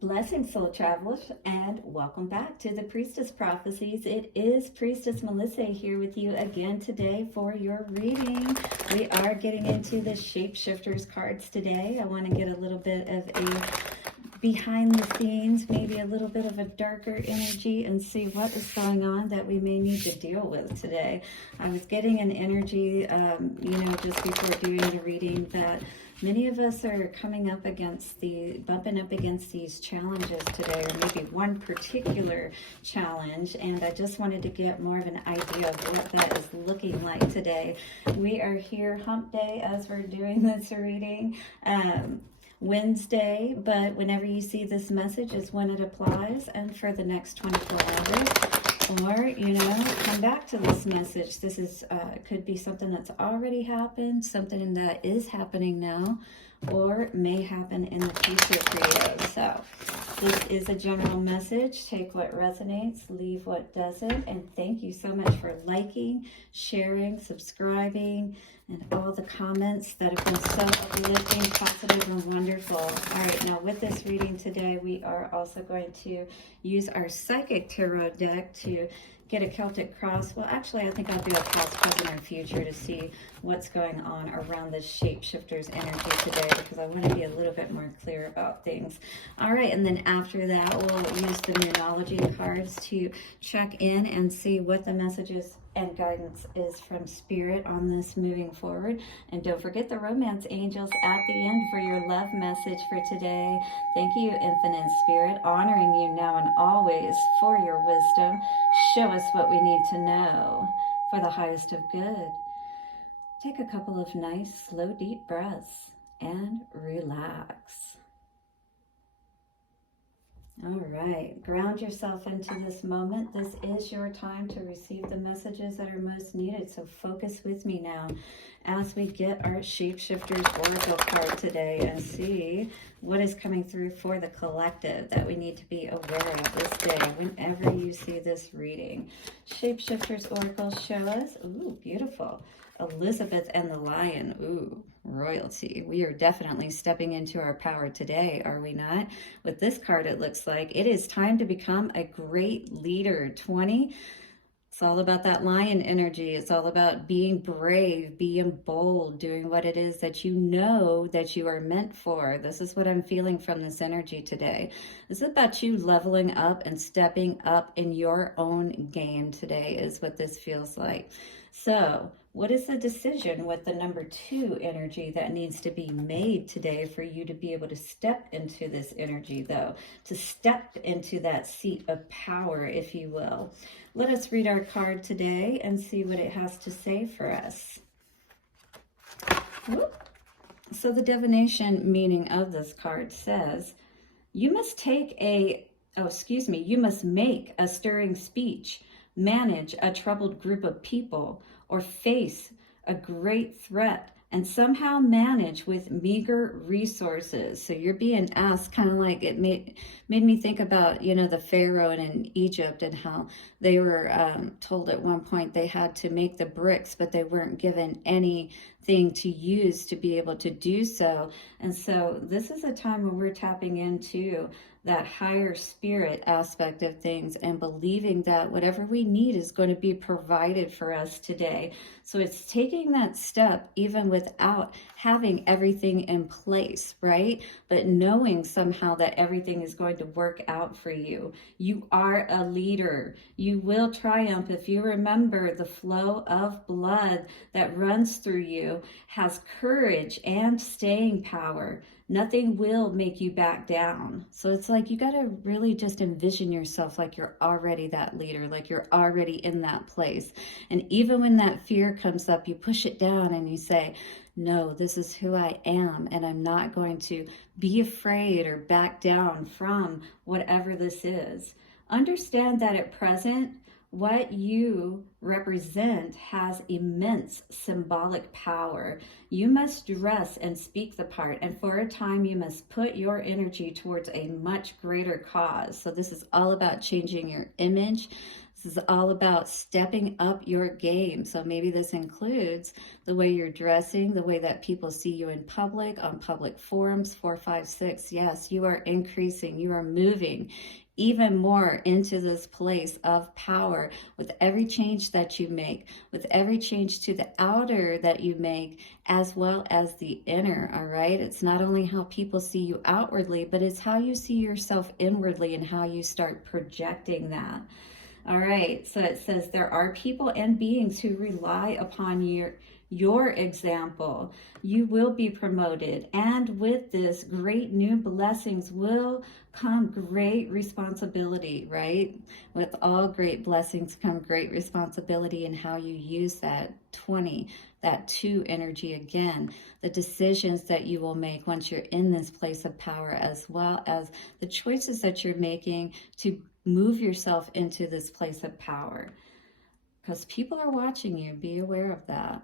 Blessings, soul travelers, and welcome back to the Priestess Prophecies. It is Priestess Melissae here with you again today for your reading. We are getting into the ShapeShifters cards today. I want to get a little bit of a behind the scenes, maybe a little bit of a darker energy, and see what is going on that we may need to deal with today. I was getting an energy, just before doing the reading that many of us are bumping up against these challenges today, or maybe one particular challenge, and I just wanted to get more of an idea of what that is looking like today. We are here hump day as we're doing this reading. Wednesday, but whenever you see this message is when it applies, and for the next 24 hours, or come back to this message. This is could be something that's already happened, something that is happening now, or may happen in the future for you. So this is a general message. Take what resonates, leave what doesn't. And thank you so much for liking, sharing, subscribing, and all the comments that have been so uplifting, positive, and wonderful. All right, now with this reading today, we are also going to use our Psychic Tarot deck to get a Celtic cross. Well, actually, I think I'll do a past, present, or future to see what's going on around this shapeshifters energy today, because I want to be a little bit more clear about things. All right, and then after that, we'll use the numerology cards to check in and see what the messages and guidance is from Spirit on this moving forward. And don't forget the romance angels at the end for your love message for today. Thank you, Infinite Spirit, honoring you now and always for your wisdom. Show us what we need to know for the highest of good. Take a couple of nice, slow, deep breaths and relax. All right, ground yourself into this moment. This is your time to receive the messages that are most needed. So focus with me now as we get our ShapeShifters Oracle card today and see what is coming through for the collective that we need to be aware of this day whenever you see this reading. ShapeShifters Oracle, show us. Ooh, beautiful. Elizabeth and the Lion. Ooh, royalty. We are definitely stepping into our power today, are we not? With this card, it looks like it is time to become a great leader. 20. It's all about that lion energy. It's all about being brave, being bold, doing what it is that you know that you are meant for. This is what I'm feeling from this energy today. This is about you leveling up and stepping up in your own game today is what this feels like. So what is the decision with the number 2 energy that needs to be made today for you to be able to step into this energy, though, to step into that seat of power, if you will? Let us read our card today and see what it has to say for us. Whoop. So the divination meaning of this card says, you must make a stirring speech, manage a troubled group of people, or face a great threat and somehow manage with meager resources. So you're being asked, kind of like it made me think about, the Pharaoh in Egypt and how they were told at one point they had to make the bricks, but they weren't given anything to use to be able to do so. And so this is a time when we're tapping into that higher spirit aspect of things and believing that whatever we need is going to be provided for us today. So it's taking that step even without having everything in place, right? But knowing somehow that everything is going to work out for you. You are a leader. You will triumph if you remember the flow of blood that runs through you has courage and staying power. Nothing will make you back down. So it's like you got to really just envision yourself like you're already that leader, like you're already in that place. And even when that fear comes up, you push it down and you say, no, this is who I am, and I'm not going to be afraid or back down from whatever this is. Understand that at present, what you represent has immense symbolic power. You must dress and speak the part, and for a time you must put your energy towards a much greater cause. So this is all about changing your image. This is all about stepping up your game. So maybe this includes the way you're dressing, the way that people see you in public, on public forums, 4, 5, 6. Yes, you are increasing, you are moving even more into this place of power with every change that you make, with every change to the outer that you make, as well as the inner, all right? It's not only how people see you outwardly, but it's how you see yourself inwardly and how you start projecting that. All right, so it says there are people and beings who rely upon your example. You will be promoted, and with this, great new blessings will come great responsibility, right? With all great blessings come great responsibility in how you use that 20, that 2 energy again, the decisions that you will make once you're in this place of power, as well as the choices that you're making to move yourself into this place of power. Because people are watching you, be aware of that.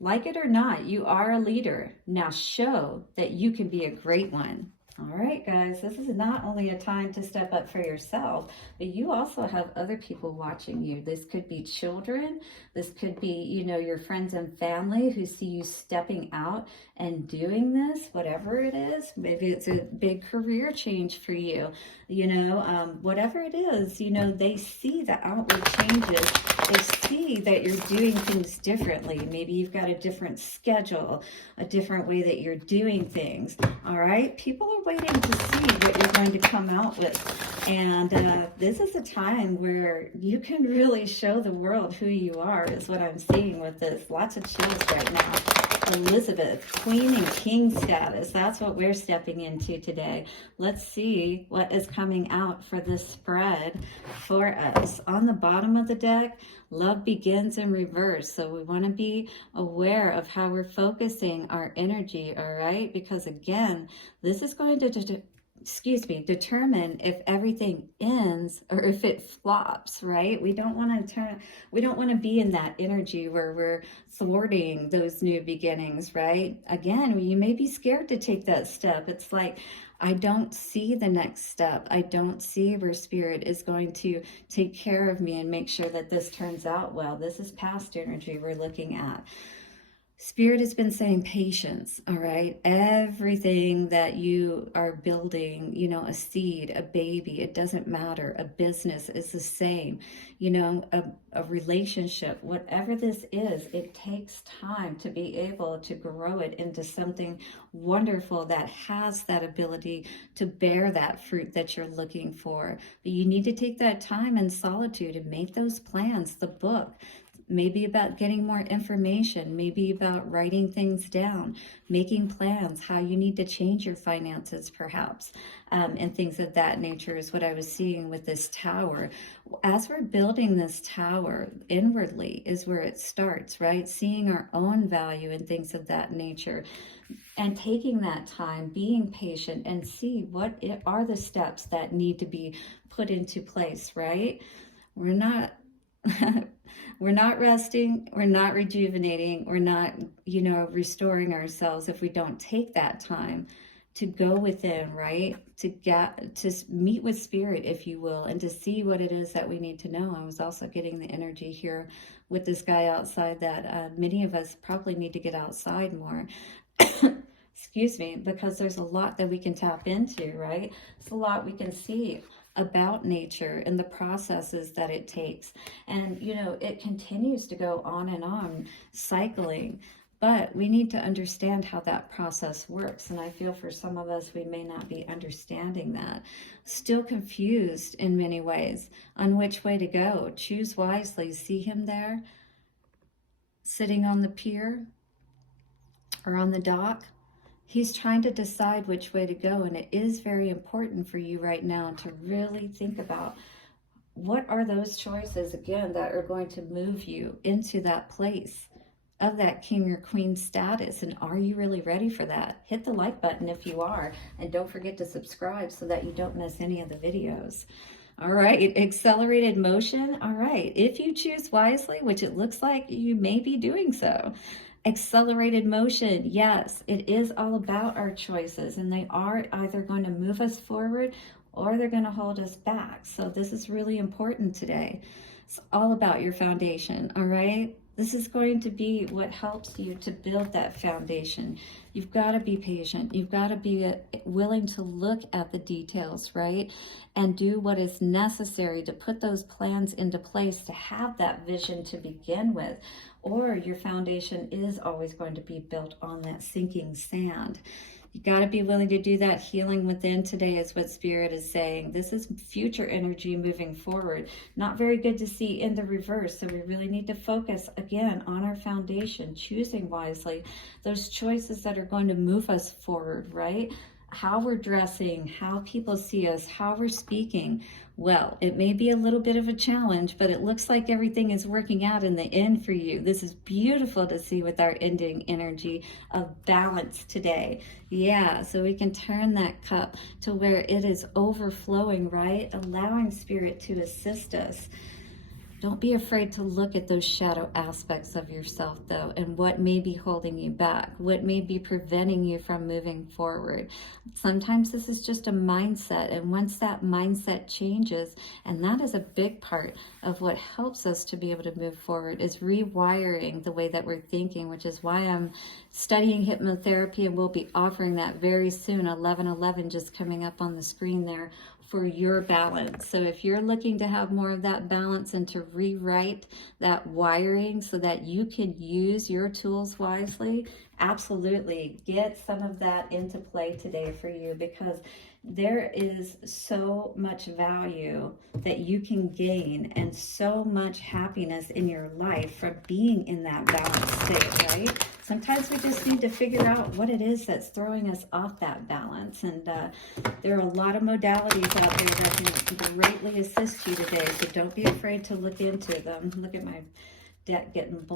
Like it or not, you are a leader. Now show that you can be a great one. All right, guys, this is not only a time to step up for yourself, but you also have other people watching you. This could be children. This could be, you know, your friends and family who see you stepping out and doing this, whatever it is. Maybe it's a big career change for you, you know, whatever it is, you know, they see the outward changes. They see that you're doing things differently. Maybe you've got a different schedule, a different way that you're doing things. All right. People are waiting to see what you're going to come out with. And this is a time where you can really show the world who you are, is what I'm seeing with this. Lots of chills right now. Elizabeth, Queen and King status. That's what we're stepping into today. Let's see what is coming out for this spread for us. On the bottom of the deck, love begins in reverse. So we want to be aware of how we're focusing our energy, all right? Because again, this is going to determine if everything ends or if it flops, right? We don't want to be in that energy where we're thwarting those new beginnings, right? Again, you may be scared to take that step. It's like, I don't see the next step. I don't see where Spirit is going to take care of me and make sure that this turns out well. This is past energy we're looking at. Spirit has been saying patience, all right? Everything that you are building, you know, a seed, a baby, it doesn't matter. A business is the same, you know, a relationship, whatever this is, it takes time to be able to grow it into something wonderful that has that ability to bear that fruit that you're looking for. But you need to take that time in solitude and make those plans, the book. Maybe about getting more information, maybe about writing things down, making plans, how you need to change your finances perhaps, and things of that nature is what I was seeing with this tower. As we're building this tower, inwardly is where it starts, right? Seeing our own value and things of that nature, and taking that time, being patient, and see what are the steps that need to be put into place, right? We're not... We're not resting, we're not rejuvenating, we're not, you know, restoring ourselves if we don't take that time to go within, right? To meet with Spirit, if you will, and to see what it is that we need to know. I was also getting the energy here with this guy outside that many of us probably need to get outside more. Excuse me, because there's a lot that we can tap into, right? It's a lot we can see about nature and the processes that it takes. And, you know, it continues to go on, cycling. But we need to understand how that process works. And I feel for some of us, we may not be understanding that. Still confused in many ways on which way to go. Choose wisely. See him there, sitting on the pier or on the dock. He's trying to decide which way to go, and it is very important for you right now to really think about what are those choices, again, that are going to move you into that place of that king or queen status, and are you really ready for that? Hit the like button if you are, and don't forget to subscribe so that you don't miss any of the videos. All right, accelerated motion. All right, if you choose wisely, which it looks like you may be doing so. Accelerated motion, yes, it is all about our choices, and they are either going to move us forward or they're going to hold us back. So this is really important today. It's all about your foundation, all right? This is going to be what helps you to build that foundation. You've got to be patient. You've got to be willing to look at the details, right? And do what is necessary to put those plans into place to have that vision to begin with. Or your foundation is always going to be built on that sinking sand. You got to be willing to do that healing within today is what Spirit is saying. This is future energy moving forward. Not very good to see in the reverse. So we really need to focus again on our foundation, choosing wisely those choices that are going to move us forward, right? How we're dressing, how people see us, how we're speaking. Well, it may be a little bit of a challenge, but it looks like everything is working out in the end for you. This is beautiful to see with our ending energy of balance today. Yeah, so we can turn that cup to where it is overflowing, right? Allowing Spirit to assist us. Don't be afraid to look at those shadow aspects of yourself, though, and what may be holding you back, what may be preventing you from moving forward. Sometimes this is just a mindset, and once that mindset changes, and that is a big part of what helps us to be able to move forward, is rewiring the way that we're thinking, which is why I'm studying hypnotherapy, and we'll be offering that very soon. 1111 just coming up on the screen there for your balance. So if you're looking to have more of that balance and to rewrite that wiring so that you can use your tools wisely, absolutely get some of that into play today for you, because there is so much value that you can gain and so much happiness in your life from being in that balanced state, right? Sometimes we just need to figure out what it is that's throwing us off that balance. And there are a lot of modalities out there that can greatly assist you today. So don't be afraid to look into them. Look at my deck getting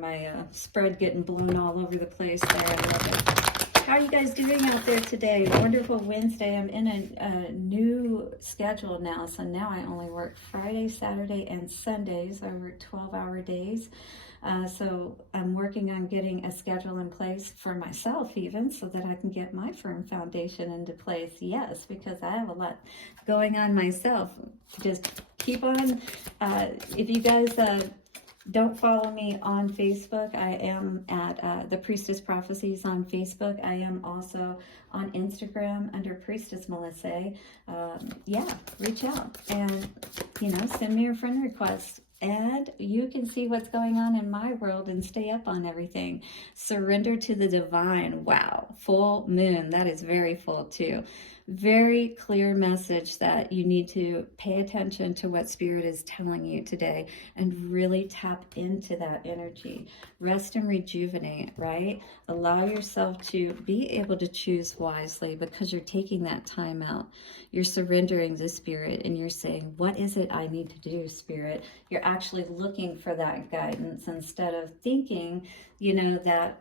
my spread getting blown all over the place there. I love it. How are you guys doing out there today? Wonderful Wednesday. I'm in a new schedule now. So now I only work Friday, Saturday, and Sundays. I work 12-hour days. So I'm working on getting a schedule in place for myself even, so that I can get my firm foundation into place. Yes, because I have a lot going on myself. Just keep on. If you guys don't follow me on Facebook, I am at the Priestess Prophecies on Facebook. I am also on Instagram under Priestess Melissae. Yeah, reach out and, send me a friend request. And you can see what's going on in my world and stay up on everything. Surrender to the divine. Wow. Full moon. That is very full too. Very clear message that you need to pay attention to what Spirit is telling you today and really tap into that energy. Rest and rejuvenate, right? Allow yourself to be able to choose wisely because you're taking that time out. You're surrendering to Spirit and you're saying, what is it I need to do, Spirit? You're actually looking for that guidance instead of thinking, that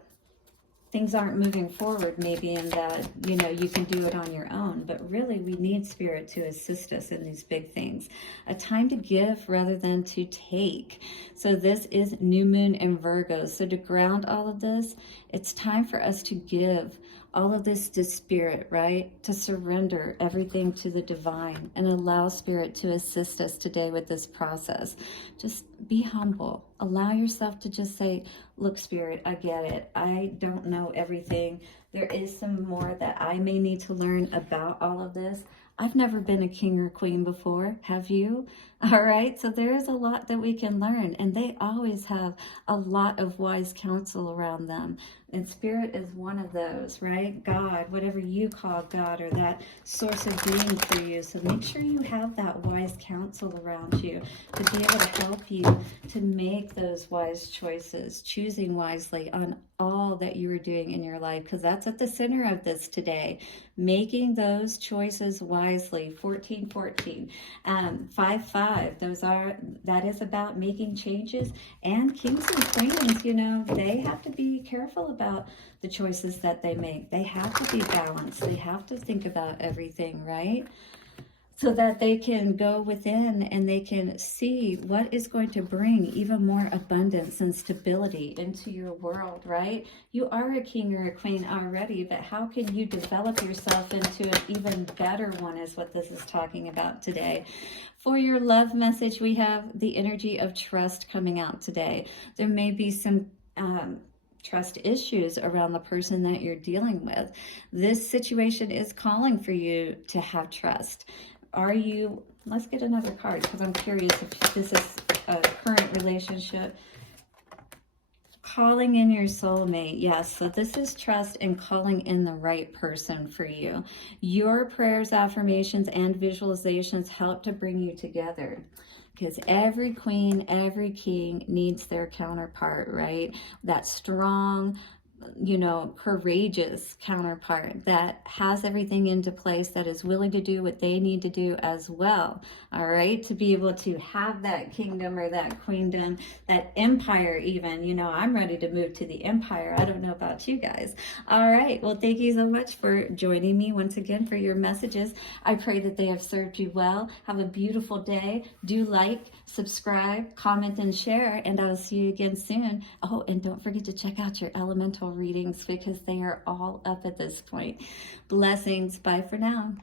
things aren't moving forward maybe, and that, you can do it on your own. But really, we need Spirit to assist us in these big things. A time to give rather than to take. So this is new moon in Virgo. So to ground all of this, it's time for us to give all of this to Spirit, right? To surrender everything to the divine and allow Spirit to assist us today with this process. Just be humble. Allow yourself to just say, look, Spirit, I get it. I don't know everything. There is some more that I may need to learn about all of this. I've never been a king or queen before. Have you? All right. So there is a lot that we can learn, and they always have a lot of wise counsel around them. And Spirit is one of those, right? God, whatever you call God, or that source of being for you. So make sure you have that wise counsel around you to be able to help you to make those wise choices, choosing wisely on all that you are doing in your life, because that's at the center of this today. Making those choices wisely. 1414, 55. That is about making changes. And kings and queens, they have to be careful about the choices that they make. They have to be balanced. They have to think about everything, right? so that they can go within and they can see what is going to bring even more abundance and stability into your world, right? You are a king or a queen already, but how can you develop yourself into an even better one is what this is talking about today. For your love message, we have the energy of trust coming out today. There may be some trust issues around the person that you're dealing with. This situation is calling for you to have trust. Are you, let's get another card because I'm curious if this is a current relationship. Calling in your soulmate. Yes, so this is trust and calling in the right person for you. Your prayers, affirmations, and visualizations help to bring you together. Because every queen, every king needs their counterpart, right? That strong, you know, courageous counterpart that has everything into place, that is willing to do what they need to do as well, all right, to be able to have that kingdom or that queendom, that empire even. You know, I'm ready to move to the empire. I don't know about you guys. All right, well, thank you so much for joining me once again for your messages. I pray that they have served you well. Have a beautiful day. Do like, subscribe, comment, and share, and I will see you again soon. Oh, and don't forget to check out your elemental readings because they are all up at this point. Blessings. Bye for now.